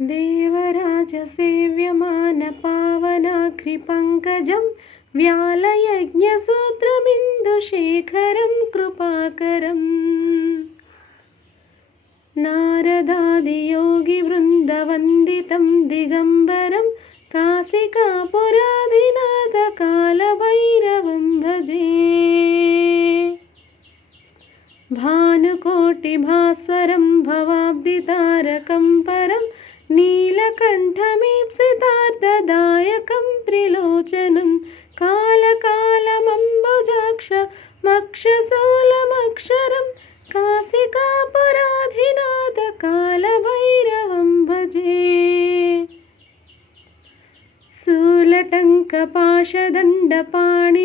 देवराजसेव्यमानपावनाघ्रिपङ्कजं व्यालयज्ञसूत्रबिन्दुशेखरं कृपाकरम्। नारदादियोगिवृन्दवन्दितं दिगम्बरं काशिकापुराधिनाथकालभैरवं भजे। भानुकोटिभास्वरं भवाब्दितारकं परं नीलकण्ठमीप्सितार्थदायकं त्रिलोचनं कालकालमम्बुजाक्षमक्षशूलमक्षरं काशिकापुराधिनाथकालभैरवं भजे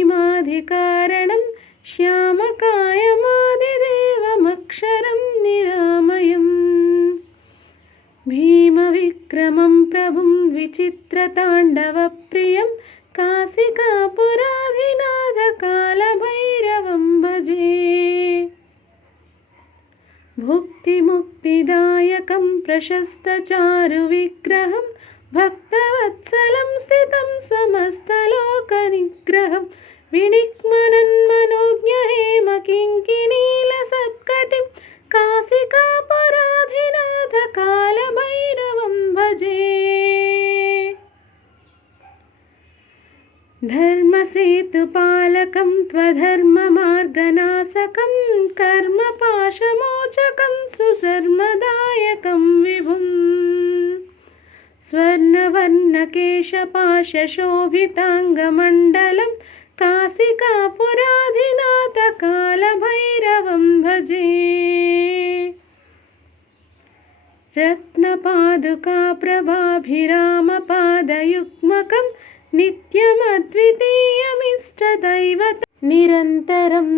शूलटङ्कपाशदण्डपाणिमाधिकारणं श्यामकायमादिदेवमक्षरं निरामयम् भीमविक्रमं प्रभुं विचित्रताण्डवप्रियं काशिकापुराधिनाथकालभैरवं भजे। भुक्तिमुक्तिदायकं प्रशस्तचारुविग्रहं भक्तवत्सलं स्थितं समस्तलोकनिग्रहं विनिक्मनन्मनोज्ञहेमकिङ्किणीलसत्कटिं धर्मसेतुपालकं त्वधर्ममार्गनाशकं कर्मपाशमोचकं सुसर्मदायकं विभुम्। स्वर्णवर्णकेशपाशशोभिताङ्गमण्डलं काशिकापुराधिनाथकालभैरवं भजे। रत्नपादुकाप्रभाभिरामपादयुग्मकं नित्यमद्वितीयमिष्टदैवत निरन्तरम्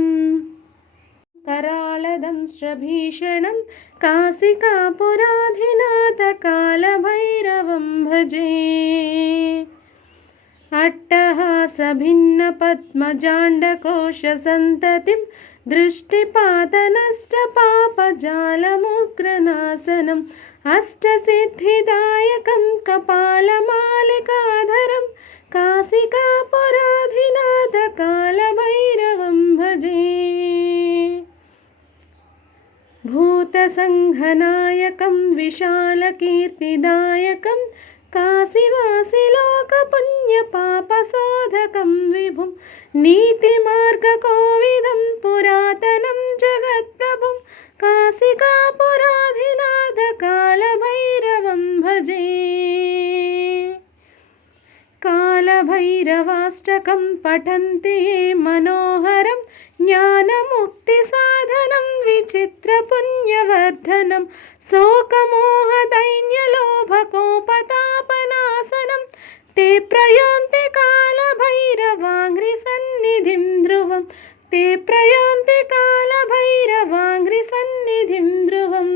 कराळदंश्रभीषणं काशिकापुराधिनाथकालभैरवं भजे अट्टहासभिन्नपद्मजाण्डकोशसन्ततिं दृष्टिपातनष्टपापजालमुग्रनाशनम् अष्टसिद्धिदायकं कपालमालिकाधरं भूतसङ्घनायकं विशालकीर्तिदायकं काशिवासिलोकपुण्यपापशोधकं विभुं नीतिमार्गकोविदं पुरातनं जगत्प्रभुं काशिकापुराधिनाथकालभैरवं भजे कालभैरवाष्टकं पठन्ति ये मनोहरं ज्ञानमुक्तिसाधनं చిత్రపుణ్యవర్ధనం శోకమోహదైన్యలోభకోపతాపనాశనం ते प्रयान्ति कालभैरवाङ्घ्रिसन्निधिं ध्रुवं ते प्रयान्ति कालभैरवाङ्घ्रिसन्निधिं ध्रुवम्